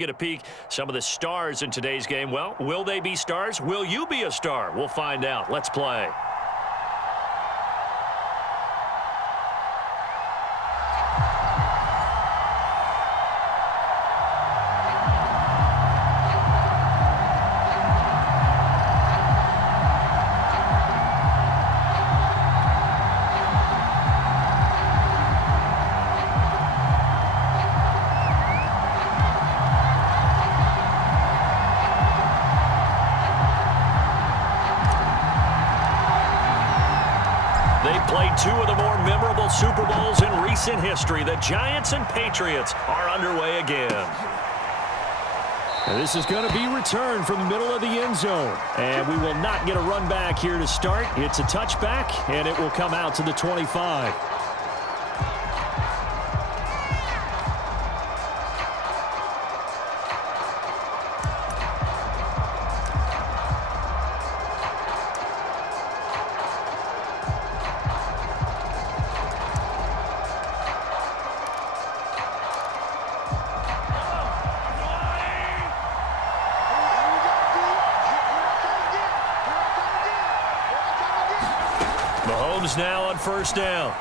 Get a peek. Some of the stars in today's game. Well, will they be stars? Will you be a star? We'll find out. Let's play. Played two of the more memorable Super Bowls in recent history. The Giants and Patriots are underway again. And this is going to be returned from the middle of the end zone. And we will not get a run back here to start. It's a touchback, and it will come out to the 25. Mahomes now on first down.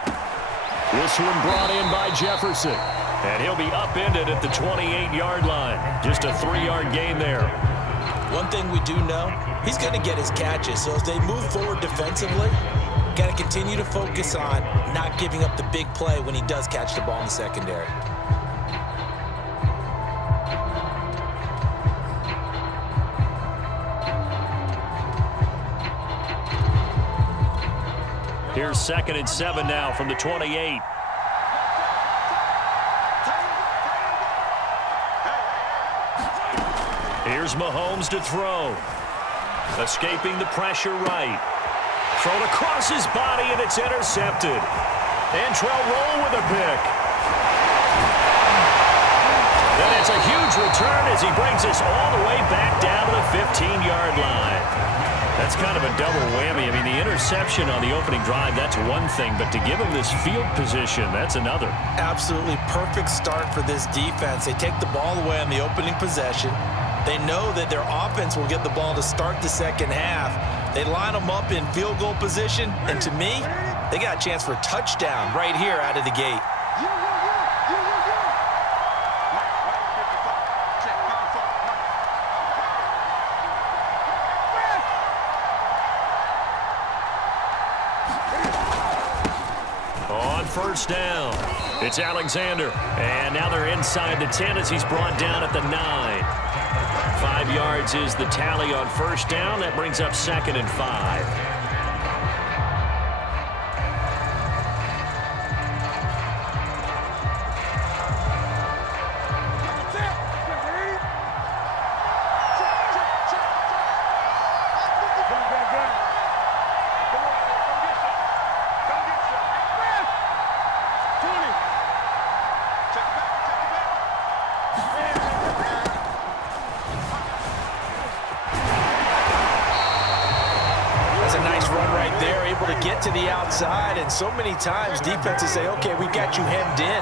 This one brought in by Jefferson. And he'll be upended at the 28-yard line. Just a 3-yard gain there. One thing we do know, he's going to get his catches. So as they move forward defensively, got to continue to focus on not giving up the big play when he does catch the ball in the secondary. Here's 2nd and 7 now from the 28. Here's Mahomes to throw. Escaping the pressure right. Thrown across his body, and it's intercepted. Antrell Roll with a pick. And it's a huge return as he brings us all the way back down to the 15-yard line. That's kind of a double whammy. I mean, the interception on the opening drive, that's one thing, but to give him this field position, that's another. Absolutely perfect start for this defense. They take the ball away on the opening possession. They know that their offense will get the ball to start the second half. They line them up in field goal position, and to me, they got a chance for a touchdown right here out of the gate. On first down, it's Alexander. And now they're inside the 10 as he's brought down at the 9. 5 yards is the tally on first down. That brings up 2nd and 5. To the outside, and so many times defenses say, okay, we got you hemmed in.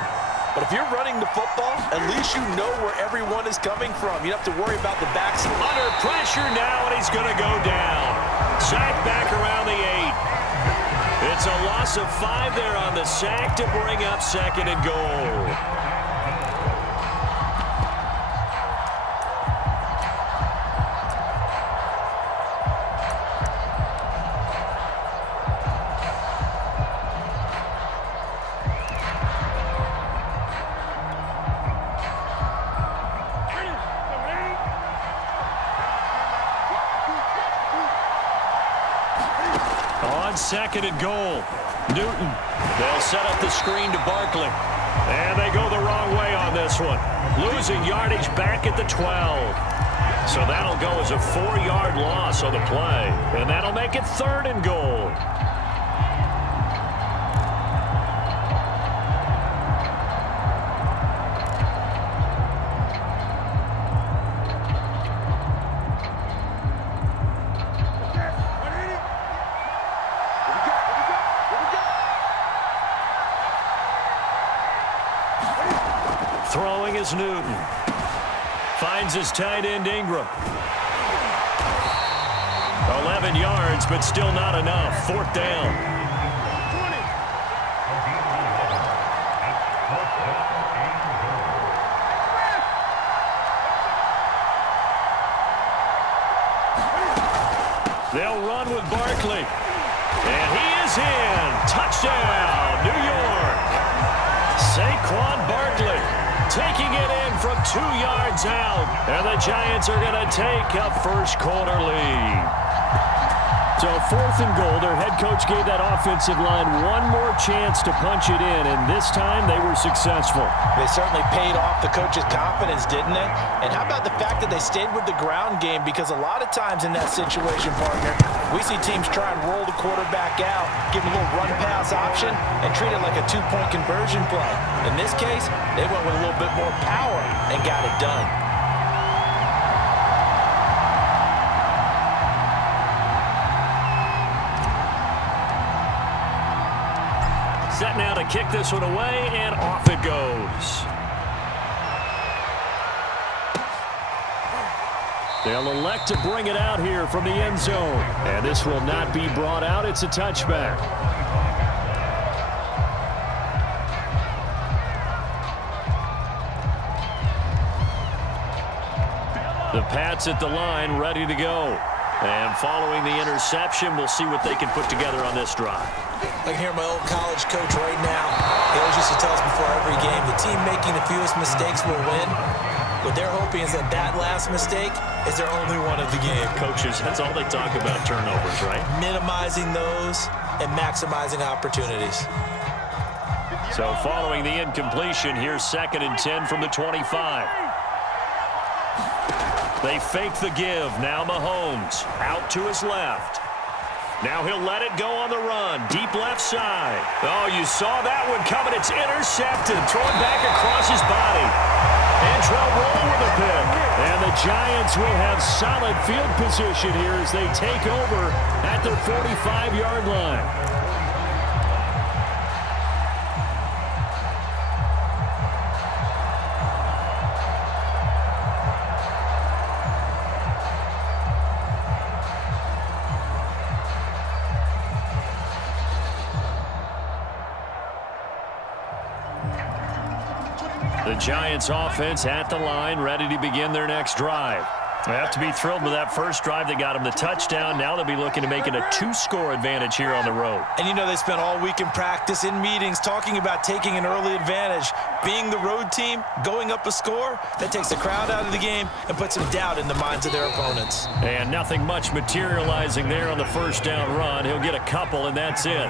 But if you're running the football, at least you know where everyone is coming from. You don't have to worry about the backs. Under pressure now, and he's going to go down. Sacked back around the 8. It's a loss of 5 there on the sack to bring up 2nd and goal. On 2nd and goal, Newton. They'll set up the screen to Barkley. And they go the wrong way on this one. Losing yardage back at the 12. So that'll go as a 4-yard loss on the play. And that'll make it 3rd and goal. Throwing is Newton. Finds his tight end, Ingram. 11 yards, but still not enough. 4th down. They'll run with Barkley. And he is in. Touchdown, New York. Saquon Barkley taking it in from 2 yards out. And the Giants are going to take a first-quarter lead. So 4th and goal, their head coach gave that offensive line one more chance to punch it in, and this time they were successful. They certainly paid off the coach's confidence, didn't they? And how about the fact that they stayed with the ground game? Because a lot of times in that situation, partner, we see teams try and roll the quarterback out, give him a little run-pass option, and treat it like a 2-point conversion play. In this case, they went with a little bit more power and got it done. Set now to kick this one away, and off it goes. They'll elect to bring it out here from the end zone. And this will not be brought out. It's a touchback. The Pats at the line, ready to go. And following the interception, we'll see what they can put together on this drive. I can hear my old college coach right now. He always used to tell us before every game, the team making the fewest mistakes will win. What they're hoping is that that last mistake is their only one of the game. Coaches, that's all they talk about, turnovers, right? Minimizing those and maximizing opportunities. So following the incompletion, here's 2nd and 10 from the 25. They fake the give. Now Mahomes out to his left. Now he'll let it go on the run. Deep left side. Oh, you saw that one coming. It's intercepted. Thrown back across his body. Antrell Roll with a pick. And the Giants will have solid field position here as they take over at their 45-yard line. The Giants offense at the line, ready to begin their next drive. They have to be thrilled with that first drive. They got them the touchdown. Now they'll be looking to make it a 2-score advantage here on the road. And you know they spent all week in practice, in meetings, talking about taking an early advantage. Being the road team, going up a score, that takes the crowd out of the game and puts some doubt in the minds of their opponents. And nothing much materializing there on the first down run. He'll get a couple, and that's it.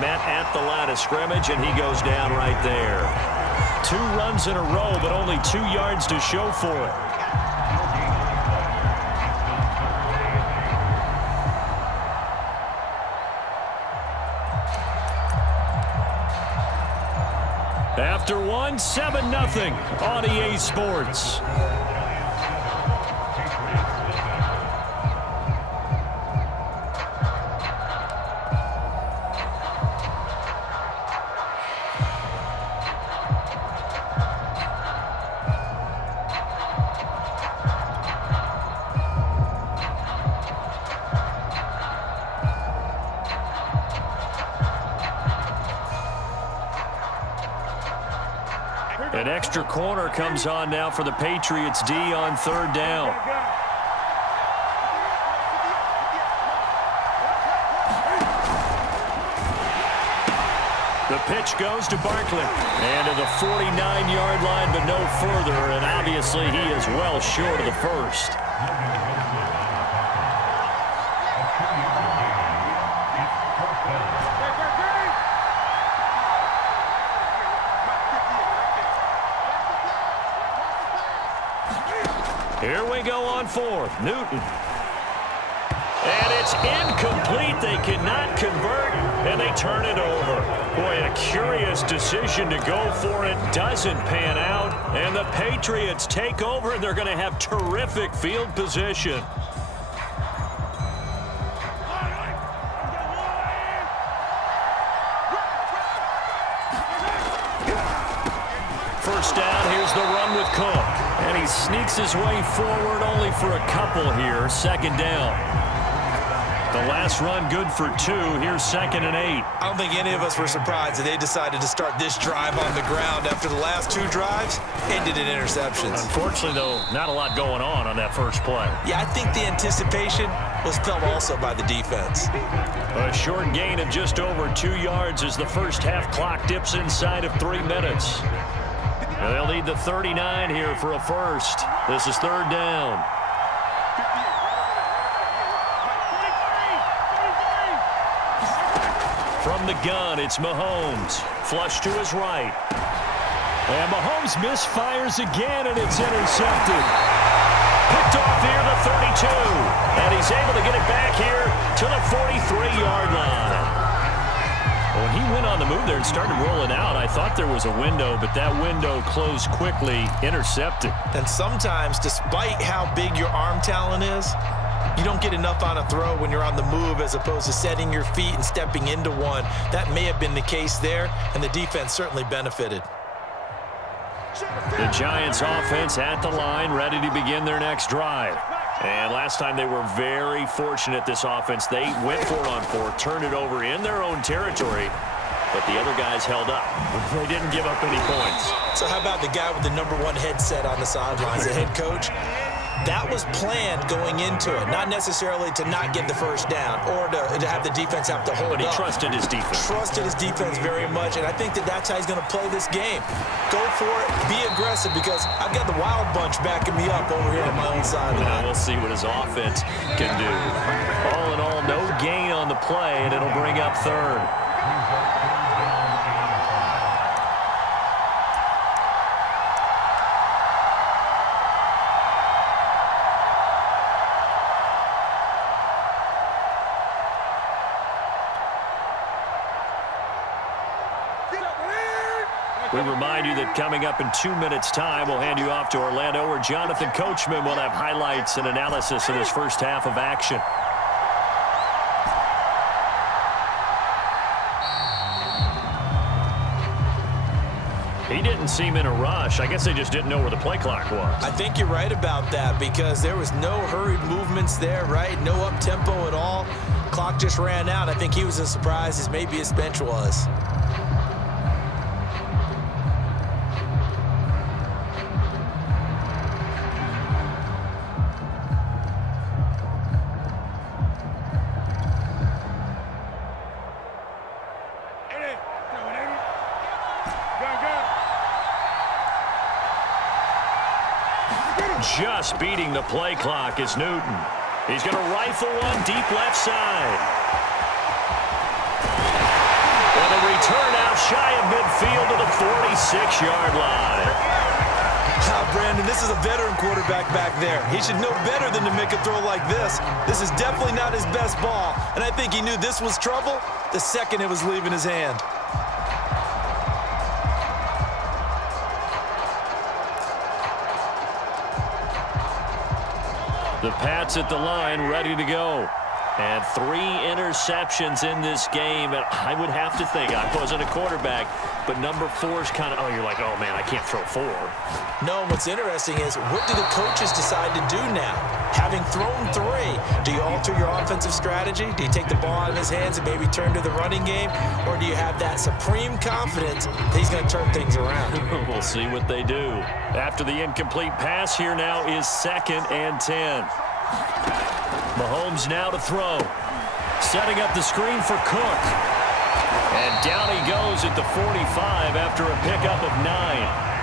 Met at the line of scrimmage, and he goes down right there. 2 runs in a row, but only 2 yards to show for it. After one, 7-0 on EA Sports. An extra corner comes on now for the Patriots D on 3rd down. The pitch goes to Barkley. And to the 49-yard line, but no further. And obviously he is well short of the first. Here we go on 4th. Newton. And it's incomplete. They cannot convert, and they turn it over. Boy, a curious decision to go for it. Doesn't pan out, and the Patriots take over, and they're going to have terrific field position. first down. Here's the run with Cook. And he sneaks his way forward only for a couple here. Second down. The last run good for 2. Here's 2nd and 8. I don't think any of us were surprised that they decided to start this drive on the ground after the last 2 drives ended in interceptions. Unfortunately, though, not a lot going on that first play. Yeah, I think the anticipation was felt also by the defense. A short gain of just over 2 yards as the first half clock dips inside of 3 minutes. They'll need the 39 here for a first. This is 3rd down. From the gun, it's Mahomes. Flush to his right. And Mahomes misfires again, and it's intercepted. Picked off here, the 32. And he's able to get it back here to the 43-yard line. When he went on the move there and started rolling out, I thought there was a window, but that window closed quickly, intercepted. And sometimes, despite how big your arm talent is, you don't get enough on a throw when you're on the move as opposed to setting your feet and stepping into one. That may have been the case there, and the defense certainly benefited. The Giants offense at the line, ready to begin their next drive. And last time they were very fortunate, this offense. They went 4-on-4, turned it over in their own territory, but the other guys held up. They didn't give up any points. So how about the guy with the #1 headset on the sidelines, the head coach? That was planned going into it, not necessarily to not get the first down or to have the defense have to hold up. But he trusted his defense. Trusted his defense very much, and I think that's how he's going to play this game. Go for it, be aggressive, because I've got the wild bunch backing me up over here on my own sideline. We'll see what his offense can do. All in all, no gain on the play, and it'll bring up 3rd. We remind you that coming up in 2 minutes' time, we'll hand you off to Orlando, where Jonathan Coachman will have highlights and analysis of this first half of action. He didn't seem in a rush. I guess they just didn't know where the play clock was. I think you're right about that, because there was no hurried movements there, right? No up-tempo at all. Clock just ran out. I think he was as surprised as maybe his bench was. Just beating the play clock is Newton. He's going to rifle one deep left side. And a return out shy of midfield to the 46-yard line. Brandon, this is a veteran quarterback back there. He should know better than to make a throw like this. This is definitely not his best ball, and I think he knew this was trouble the second it was leaving his hand. The Pats at the line, ready to go. And 3 interceptions in this game. And I would have to think, I wasn't a quarterback, but number 4 is kind of, you're like, oh, man, I can't throw 4. No, what's interesting is, what do the coaches decide to do now? Having thrown 3, do you alter your offensive strategy? Do you take the ball out of his hands and maybe turn to the running game? Or do you have that supreme confidence that he's going to turn things around? We'll see what they do. After the incomplete pass, here now is 2nd and 10. Mahomes now to throw. Setting up the screen for Cook. And down he goes at the 45 after a pickup of 9.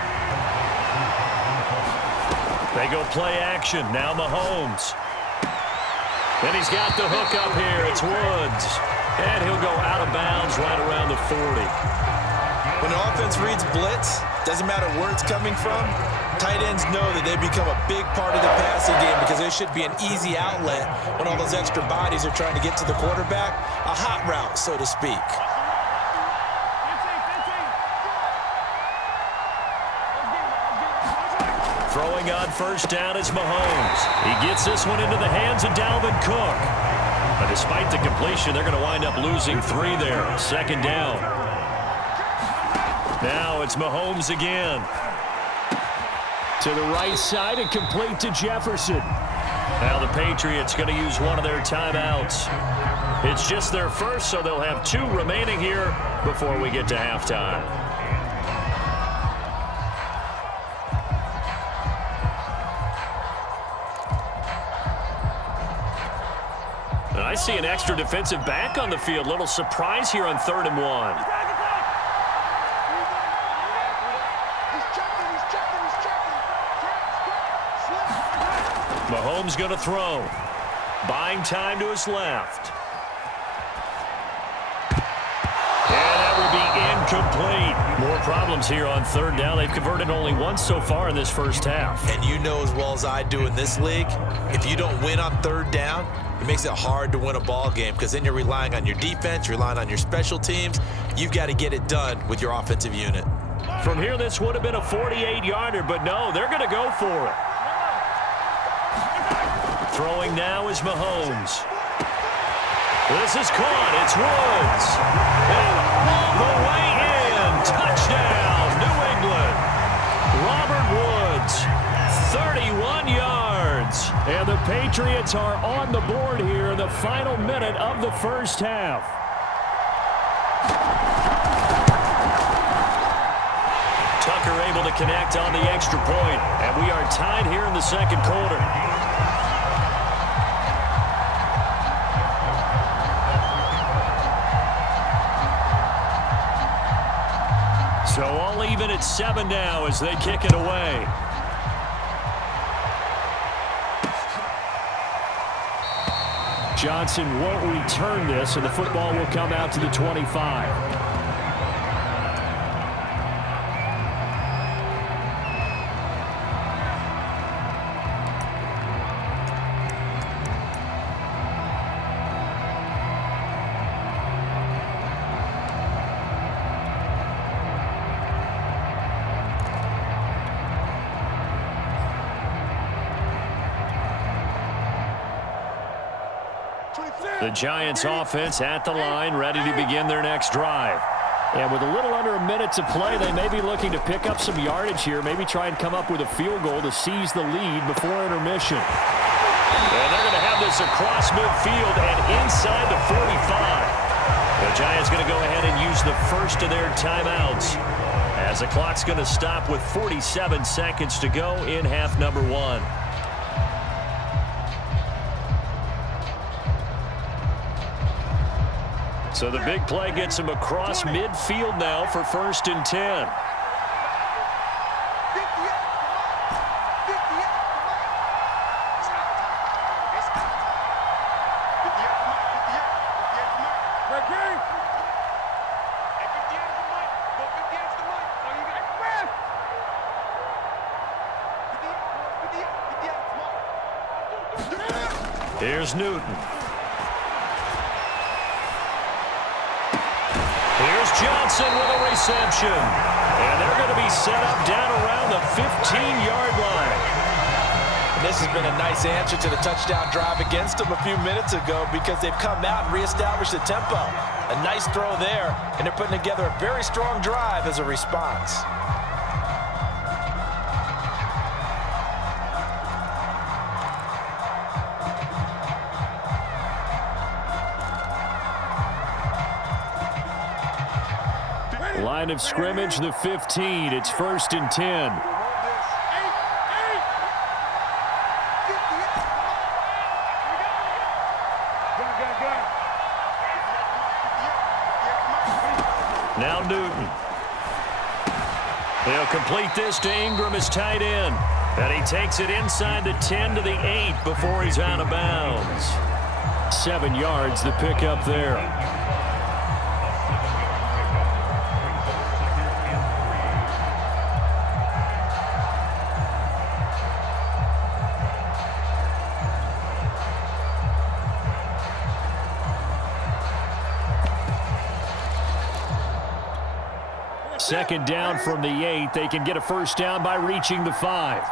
They go play action. Now Mahomes. And he's got the hook up here. It's Woods. And he'll go out of bounds right around the 40. When an offense reads blitz, doesn't matter where it's coming from, tight ends know that they become a big part of the passing game, because there should be an easy outlet when all those extra bodies are trying to get to the quarterback. A hot route, so to speak. Throwing on first down is Mahomes. He gets this one into the hands of Dalvin Cook. But despite the completion, they're going to wind up losing 3 there. 2nd down. Now it's Mahomes again. To the right side and complete to Jefferson. Now the Patriots going to use one of their timeouts. It's just their first, so they'll have 2 remaining here before we get to halftime. And I see an extra defensive back on the field. Little surprise here on 3rd and 1. Mahomes going to throw. Buying time to his left. And that will be incomplete. More problems here on 3rd down. They've converted only once so far in this first half. And you know as well as I do in this league, if you don't win on 3rd down, it makes it hard to win a ball game because then you're relying on your defense, you're relying on your special teams. You've got to get it done with your offensive unit. From here, this would have been a 48-yarder, but no, they're going to go for it. Throwing now is Mahomes. This is caught. It's Woods. And all the way in. Touchdown, New England. Robert Woods, 31 yards. And the Patriots are on the board here in the final minute of the first half. Tucker able to connect on the extra point. And we are tied here in the second quarter. So all even at 7 now as they kick it away. Johnson won't return this, and the football will come out to the 25. The Giants offense at the line, ready to begin their next drive. And with a little under a minute to play, they may be looking to pick up some yardage here, maybe try and come up with a field goal to seize the lead before intermission. And they're going to have this across midfield and inside the 45. The Giants going to go ahead and use the first of their timeouts as the clock's going to stop with 47 seconds to go in half number 1. So the big play gets him across midfield now for 1st and 10. Here's Newton. Here's Johnson with a reception. And they're going to be set up down around the 15-yard line. And this has been a nice answer to the touchdown drive against them a few minutes ago because they've come out and reestablished the tempo. A nice throw there, and they're putting together a very strong drive as a response. Line of scrimmage, the 15. It's 1st and 10. Now Newton. He'll complete this to Ingram as tight end. And he takes it inside the 10 to the 8 before he's out of bounds. 7 yards, the pickup there. Second down from the 8. They can get a first down by reaching the 5.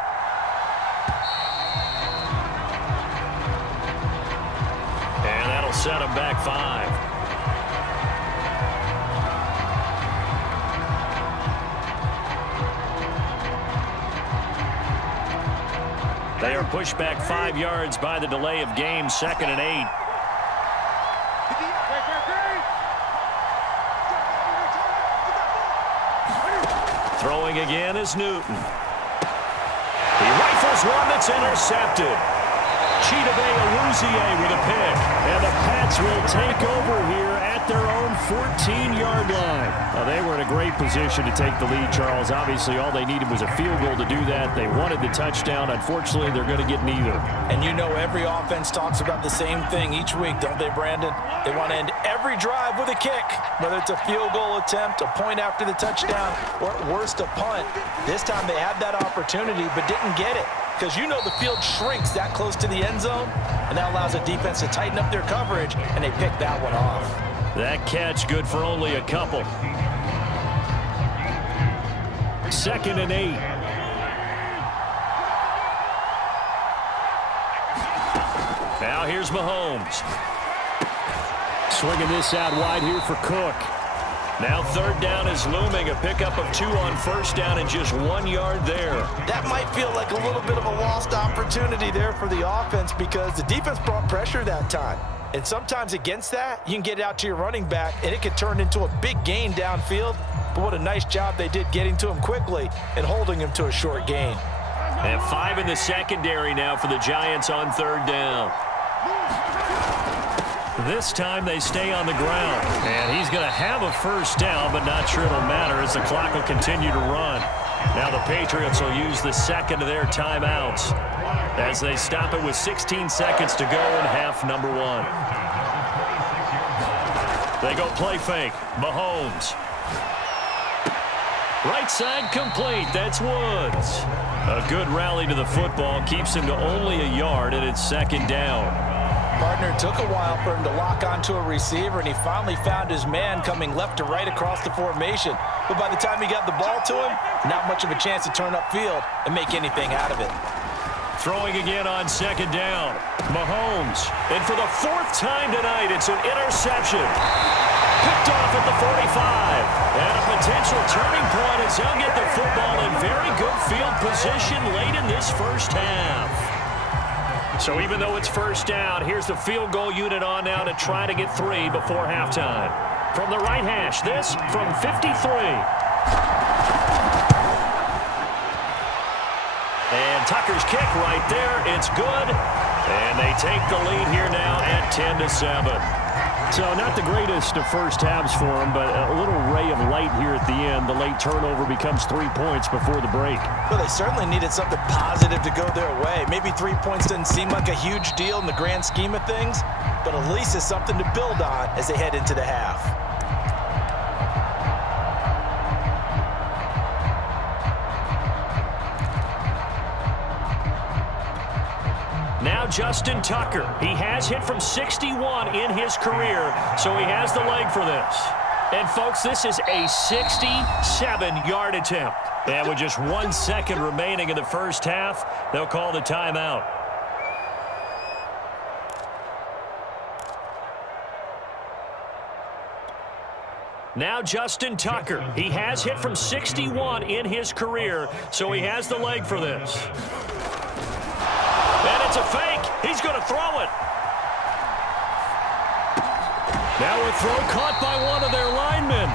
And that'll set him back 5. They are pushed back 5 yards by the delay of game, 2nd and 8. Throwing again is Newton. He rifles one that's intercepted. Chidobe Awuzie with a pick. And the Pats will take over here at their own 14-yard line. Well, they were in a great position to take the lead, Charles. Obviously, all they needed was a field goal to do that. They wanted the touchdown. Unfortunately, they're going to get neither. And you know every offense talks about the same thing each week, don't they, Brandon? They want to end every drive with a kick, whether it's a field goal attempt, a point after the touchdown, or at worst, a punt. This time they had that opportunity but didn't get it. Because you know the field shrinks that close to the end zone, and that allows the defense to tighten up their coverage, and they pick that one off. That catch good for only a couple. 2nd and 8. Now here's Mahomes. Swinging this out wide here for Cook. Now 3rd down is looming. A pickup of 2 on 1st down and just 1 yard there. That might feel like a little bit of a lost opportunity there for the offense because the defense brought pressure that time. And sometimes against that, you can get it out to your running back, and it could turn into a big gain downfield. But what a nice job they did getting to him quickly and holding him to a short gain. And 5 in the secondary now for the Giants on 3rd down. This time they stay on the ground. And he's going to have a 1st down, but not sure it'll matter as the clock will continue to run. Now the Patriots will use the 2nd of their timeouts as they stop it with 16 seconds to go in half number 1. They go play fake. Mahomes. Right side complete. That's Woods. A good rally to the football keeps him to only a yard, and it's 2nd down. Partner, took a while for him to lock onto a receiver, and he finally found his man coming left to right across the formation. But by the time he got the ball to him, not much of a chance to turn upfield and make anything out of it. Throwing again on 2nd down. Mahomes. And for the 4th time tonight, it's an interception. Picked off at the 45. And a potential turning point as they'll get the football in very good field position late in this 1st half. So even though it's 1st down, here's the field goal unit on now to try to get 3 before halftime. From the right hash, this from 53. And Tucker's kick right there. It's good. And they take the lead here now at 10-7. So not the greatest of first halves for them, but a little ray of light here at the end. The late turnover becomes 3 points before the break. Well, they certainly needed something positive to go their way. Maybe 3 points doesn't seem like a huge deal in the grand scheme of things, but at least it's something to build on as they head into the half. Now Justin Tucker. He has hit from 61 in his career, so he has the leg for this. And, folks, this is a 67-yard attempt. And with just 1 second remaining in the 1st half, they'll call the timeout. Now Justin Tucker. He has hit from 61 in his career, so he has the leg for this. And it's a fake. He's going to throw it. Now a throw caught by one of their linemen.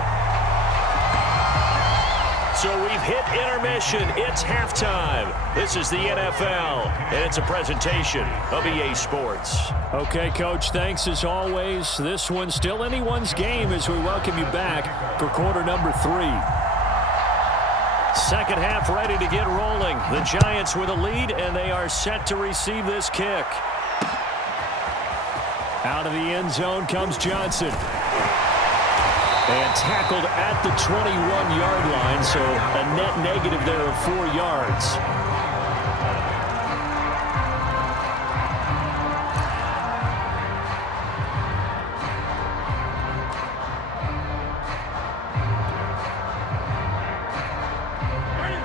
So we've hit intermission. It's halftime. This is the NFL, and it's a presentation of EA Sports. Okay, Coach, thanks as always. This one's still anyone's game as we welcome you back for quarter number 3. 2nd half ready to get rolling. The Giants with a lead, and they are set to receive this kick. Out of the end zone comes Johnson. And tackled at the 21-yard line, so a net negative there of 4 yards.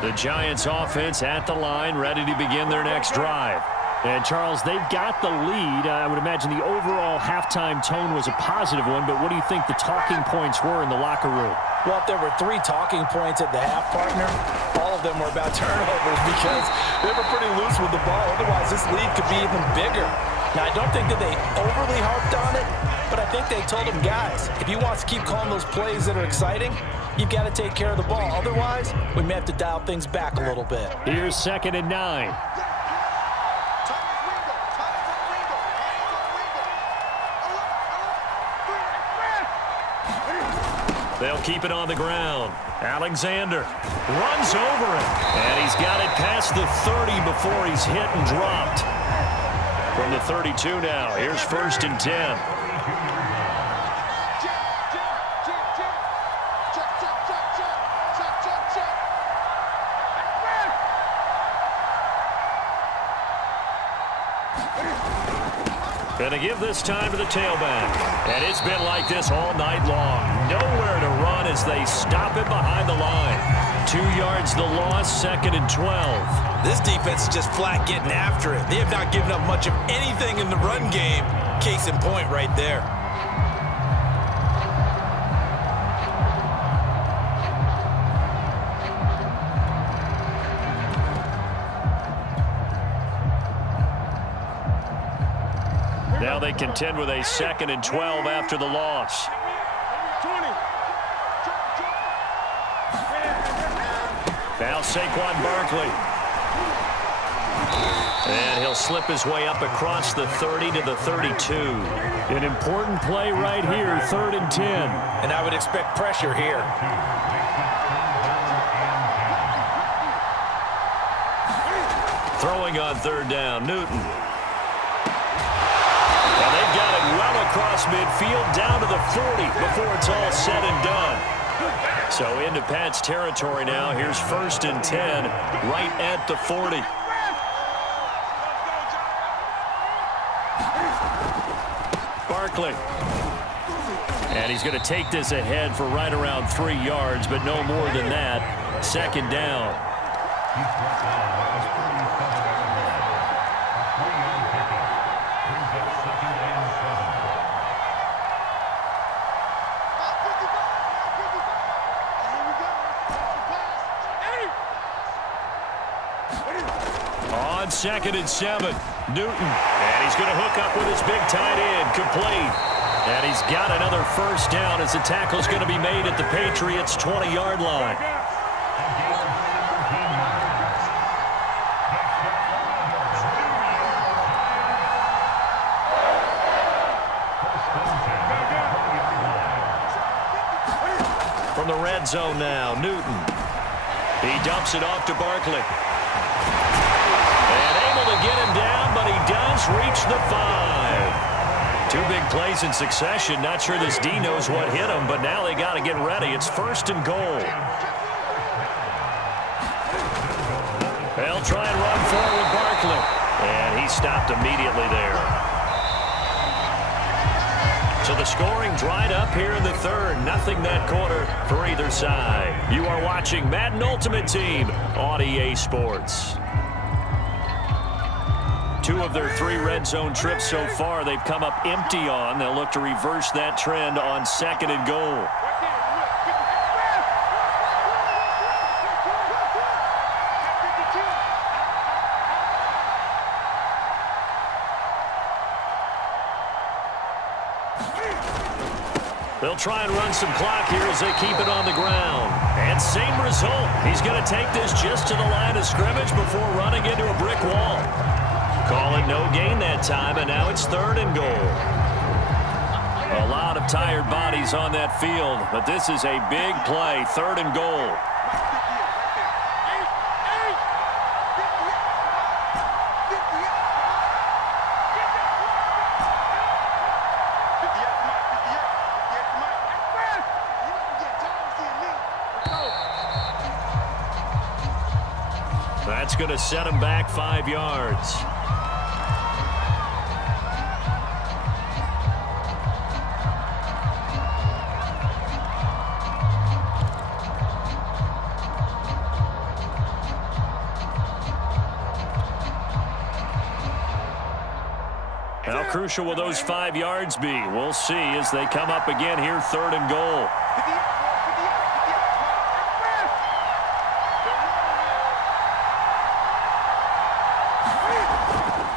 The Giants offense at the line, ready to begin their next drive. And, Charles, they've got the lead. I would imagine the overall halftime tone was a positive one, but what do you think the talking points were in the locker room? Well, if there were 3 talking points at the half, partner, all of of them were about turnovers because they were pretty loose with the ball. Otherwise, this lead could be even bigger. Now, I don't think that they overly harped on it, but I think they told them, guys, if you want to keep calling those plays that are exciting, you've got to take care of the ball. Otherwise, we may have to dial things back a little bit. Here's 2nd and 9. They'll keep it on the ground. Alexander runs over it. And he's got it past the 30 before he's hit and dropped. From the 32 now, here's 1st and 10. Going to give this time to the tailback. And it's been like this all night long. Nowhere to run as they stop it behind the line. 2 yards the loss, 2nd and 12. This defense is just flat getting after it. They have not given up much of anything in the run game. Case in point right there. Now they contend with a 2nd and 12 after the loss. Now Saquon Barkley. And he'll slip his way up across the 30 to the 32. An important play right here, 3rd and 10. And I would expect pressure here. Throwing on 3rd down, Newton. And they've got it well across midfield down to the 40 before it's all said and done. So into Pat's territory now. Here's 1st and 10 right at the 40. Barkley. And he's going to take this ahead for right around 3 yards, but no more than that. 2nd down. On 2nd and 7, Newton. And he's going to hook up with his big tight end, complete. And he's got another 1st down as the tackle's going to be made at the Patriots' 20-yard line. From the red zone now, Newton. He dumps it off to Barkley. And able to get him down, but he does reach the 5. 2 big plays in succession. Not sure this D knows what hit him, but now they got to get ready. It's 1st and goal. They'll try and run forward with Barkley. And he stopped immediately there. So the scoring dried up here in the 3rd. Nothing that quarter for either side. You are watching Madden Ultimate Team on EA Sports. 2 of their 3 red zone trips so far they've come up empty on. They'll look to reverse that trend on 2nd and goal. They'll try and run some clock here as they keep it on the ground. And same result. He's going to take this just to the line of scrimmage before running into a brick wall. Call it no gain that time, and now it's 3rd and goal. A lot of tired bodies on that field, but this is a big play, 3rd and goal. That's going to set him back 5 yards. How crucial will those 5 yards be? We'll see as they come up again here, 3rd and goal.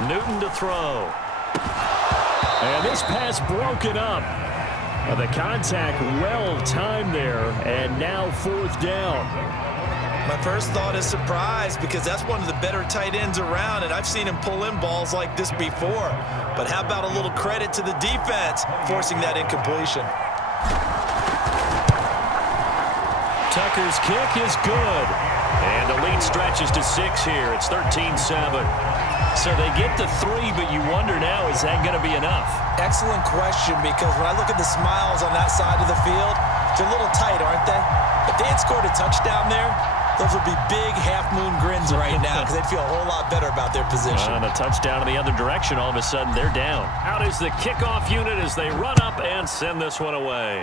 Newton to throw. And this pass broken up. The contact well timed there, and now 4th down. My first thought is surprise because that's one of the better tight ends around, and I've seen him pull in balls like this before. But how about a little credit to the defense forcing that incompletion? Tucker's kick is good. And the lead stretches to 6 here. It's 13-7. So they get to 3, but you wonder now, is that going to be enough? Excellent question, because when I look at the smiles on that side of the field, they're a little tight, aren't they? If they had scored a touchdown there, those would be big half-moon grins right now because they'd feel a whole lot better about their position. And a touchdown in the other direction, all of a sudden they're down. Out is the kickoff unit as they run up and send this one away.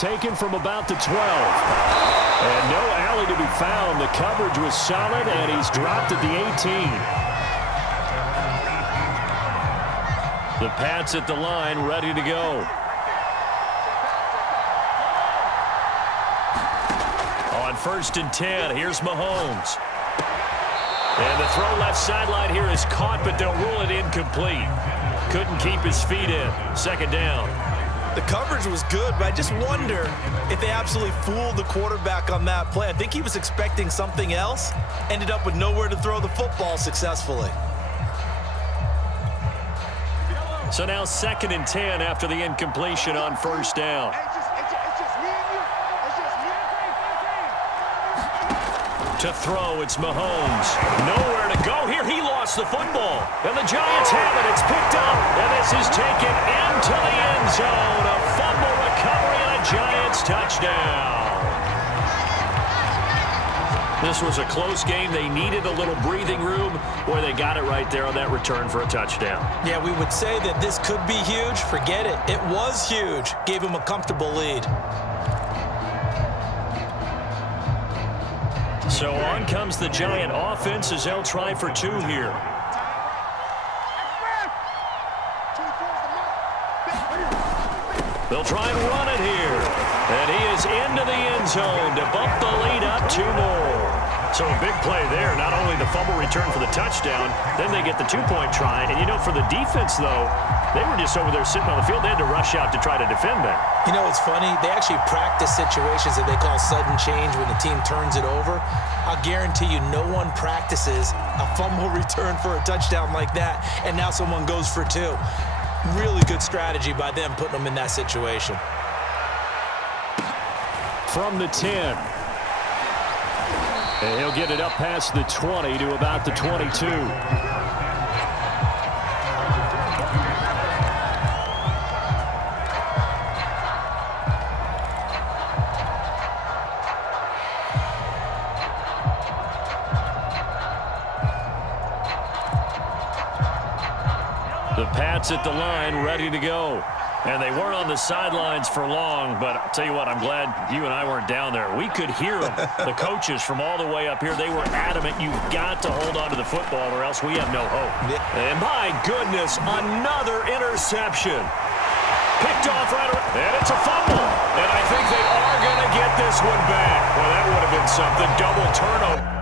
Taken from about the 12. And no alley to be found. The coverage was solid, and he's dropped at the 18. The Pats at the line, ready to go. On 1st and 10, here's Mahomes. And the throw left sideline here is caught, but they'll rule it incomplete. Couldn't keep his feet in. 2nd down. The coverage was good, but I just wonder if they absolutely fooled the quarterback on that play. I think he was expecting something else, ended up with nowhere to throw the football successfully. So now 2nd and 10 after the incompletion on 1st down. To throw, it's Mahomes. Nowhere to go here. He lost the football. And the Giants have it. It's picked up. And this is taken into the end zone. A fumble recovery and a Giants touchdown. This was a close game. They needed a little breathing room. Boy, they got it right there on that return for a touchdown. Yeah, we would say that this could be huge. Forget it. It was huge. Gave him a comfortable lead. So on comes the Giant offense as they'll try for 2 here. They'll try and run it here. And he is into the end zone to bump the lead up 2 more. So a big play there. Not only the fumble return for the touchdown, then they get the 2-point try. And, you know, for the defense, though, they were just over there sitting on the field. They had to rush out to try to defend that. You know, it's funny. They actually practice situations that they call sudden change when the team turns it over. I'll guarantee you no one practices a fumble return for a touchdown like that, and now someone goes for 2. Really good strategy by them putting them in that situation. From the 10. And he'll get it up past the 20 to about the 22. The Pats at the line, ready to go. And they weren't on the sidelines for long, but I'll tell you what, I'm glad you and I weren't down there. We could hear them, the coaches from all the way up here. They were adamant, you've got to hold on to the football or else we have no hope. And my goodness, another interception. Picked off right around, and it's a fumble. And I think they are going to get this one back. Well, that would have been something. Double turnover.